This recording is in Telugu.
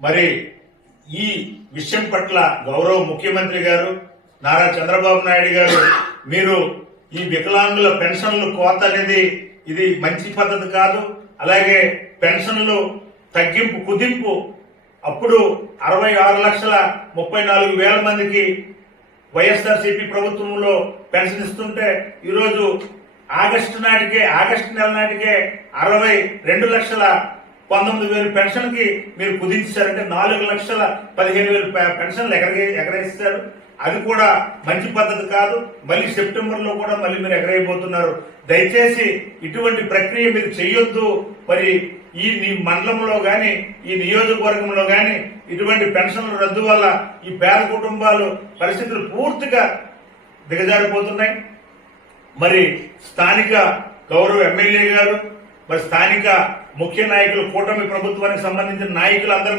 మరి ఈ విషయం పట్ల గౌరవ ముఖ్యమంత్రి గారు నారా చంద్రబాబు నాయుడు గారు మీరు ఈ వికలాంగుల పెన్షన్లు కోత అనేది ఇది మంచి పద్ధతి కాదు. అలాగే పెన్షన్లు తగ్గింపు కుదింపు అప్పుడు అరవై ఆరు లక్షల ముప్పై నాలుగు వేల మందికి వైఎస్ఆర్సీపీ ప్రభుత్వంలో పెన్షన్ ఇస్తుంటే ఈరోజు ఆగస్టు నాటికే ఆగస్టు నెల నాటికే అరవై రెండు లక్షల పంతొమ్మిది వేలు పెన్షన్కి మీరు కుదించారంటే నాలుగు లక్షల పదిహేను వేలు పెన్షన్లు ఎగరగే ఎగరేస్తారు. అది కూడా మంచి పద్ధతి కాదు. మళ్ళీ సెప్టెంబర్లో కూడా మళ్ళీ మీరు ఎగరేయబోతున్నారు. దయచేసి ఇటువంటి ప్రక్రియ మీరు చేయొద్దు మరి ఈ మీ మండలంలో కానీ ఈ నియోజకవర్గంలో కానీ ఇటువంటి పెన్షన్ల రద్దు వల్ల ఈ పేద కుటుంబాలు పరిస్థితులు పూర్తిగా దిగజారిపోతున్నాయి. మరి స్థానిక గౌరవ ఎమ్మెల్యే గారు మరి స్థానిక ముఖ్య నాయకులు కూటమి ప్రభుత్వానికి సంబంధించిన నాయకులు అందరూ